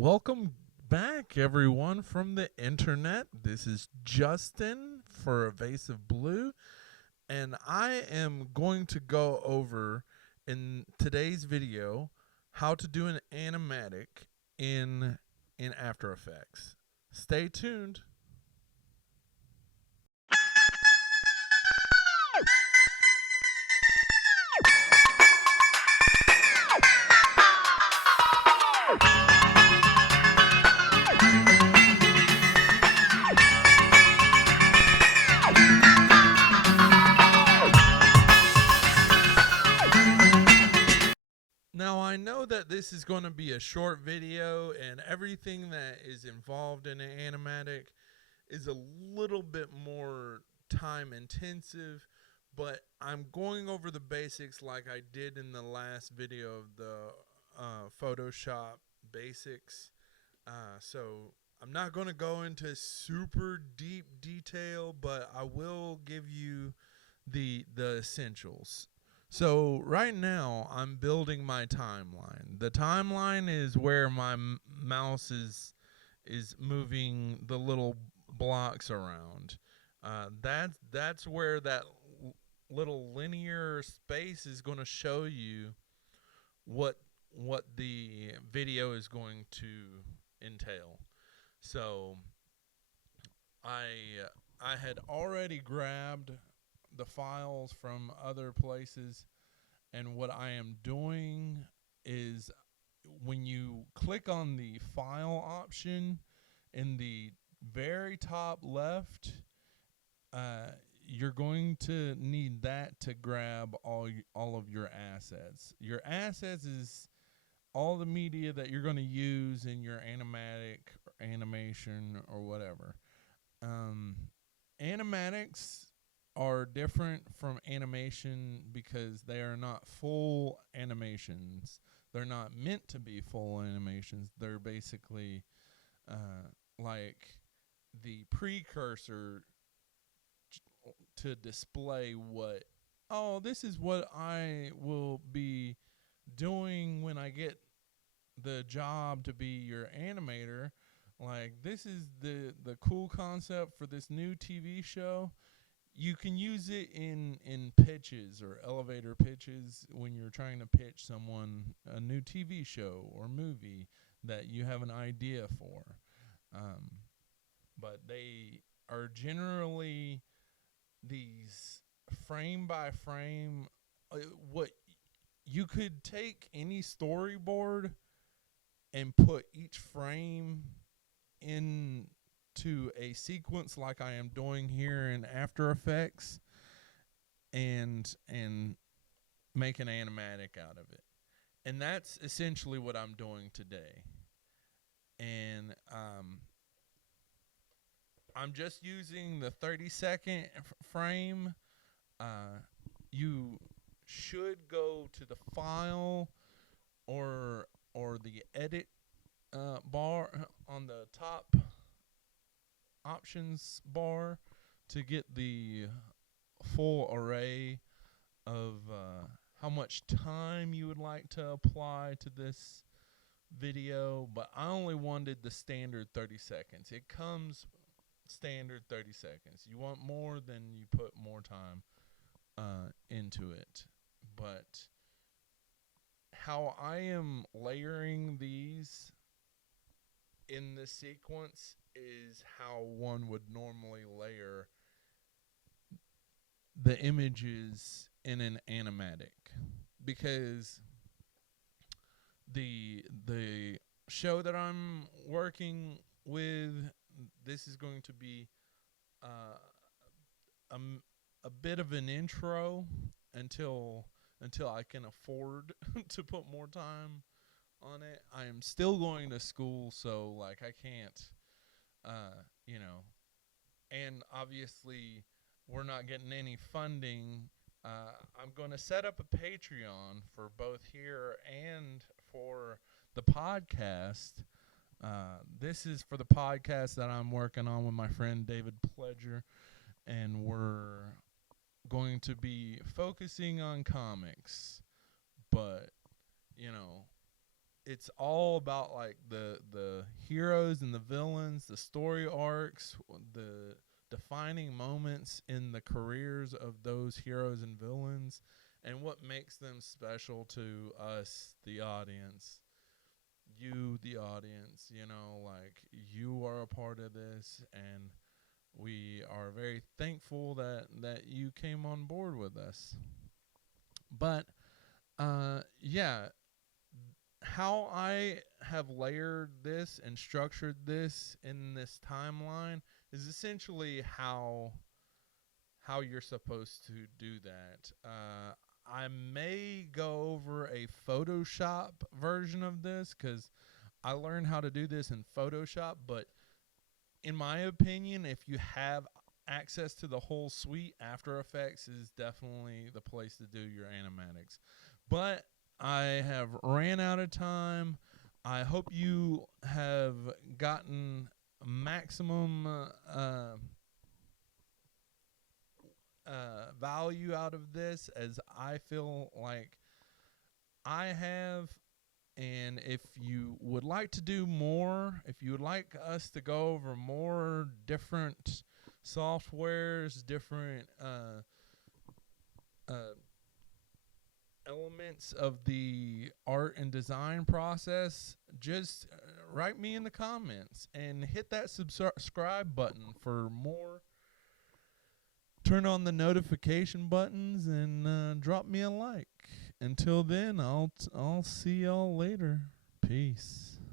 Welcome back, everyone, from the internet. This is Justin for Evasive Blue, and I am going to go over in today's video how to do an animatic in After Effects. Stay tuned. Now, I know that this is going to be a short video, and everything that is involved in an animatic is a little bit more time intensive, but I'm going over the basics like I did in the last video of the Photoshop basics. So I'm not going to go into super deep detail, but I will give you the essentials. So right now I'm building my timeline. The timeline is where my mouse is moving the little blocks around. That's where that little linear space is going to show you what what the video is going to entail. So I I had already grabbed the files from other places, and what I am doing is when you click on the file option in the very top left, you're going to need that to grab all of your assets. Your assets is all the media that you're going to use in your animatic or animation or whatever. Um, Animatics are different from animation because they are not full animations. They're not meant to be full animations. They're basically like the precursor to display this is what I will be doing when I get the job to be your animator. Like, this is the cool concept for this new TV show. You can use it in pitches or elevator pitches when you're trying to pitch someone a new TV show or movie that you have an idea for. But they are generally these frame by frame. What you could take any storyboard and put each frame into a sequence like I am doing here in After Effects, and make an animatic out of it. And that's essentially what I'm doing today. And I'm just using the 30-second frame. You should go to the file or the edit bar on the top options bar to get the full array of how much time you would like to apply to this video, but I only wanted the standard 30 seconds. It comes standard 30 seconds. You want more, then you put more time into it. But how I am layering these in this sequence is how one would normally layer the images in an animatic, because the show that I'm working with, this is going to be a bit of an intro until I can afford to put more time on it. I am still going to school, so like I can't, and obviously we're not getting any funding. I'm going to set up a Patreon for both here and for the podcast. This is for the podcast that I'm working on with my friend David Pledger, and we're going to be focusing on comics. But, it's all about like the heroes and the villains, the story arcs, the defining moments in the careers of those heroes and villains, and what makes them special to us, the audience. You, the audience, like you are a part of this, and we are very thankful that you came on board with us. But yeah, how I have layered this and structured this in this timeline is essentially how you're supposed to do that. I may go over a Photoshop version of this because I learned how to do this in Photoshop, but in my opinion, if you have access to the whole suite, After Effects is definitely the place to do your animatics. But I have ran out of time. I hope you have gotten maximum value out of this, as I feel like I have. And if you would like to do more, if you would like us to go over more different softwares, different uh, elements of the art and design process, just write me in the comments and hit that subscribe button for more. Turn on the notification buttons and drop me a like. Until then, I'll see y'all later. Peace.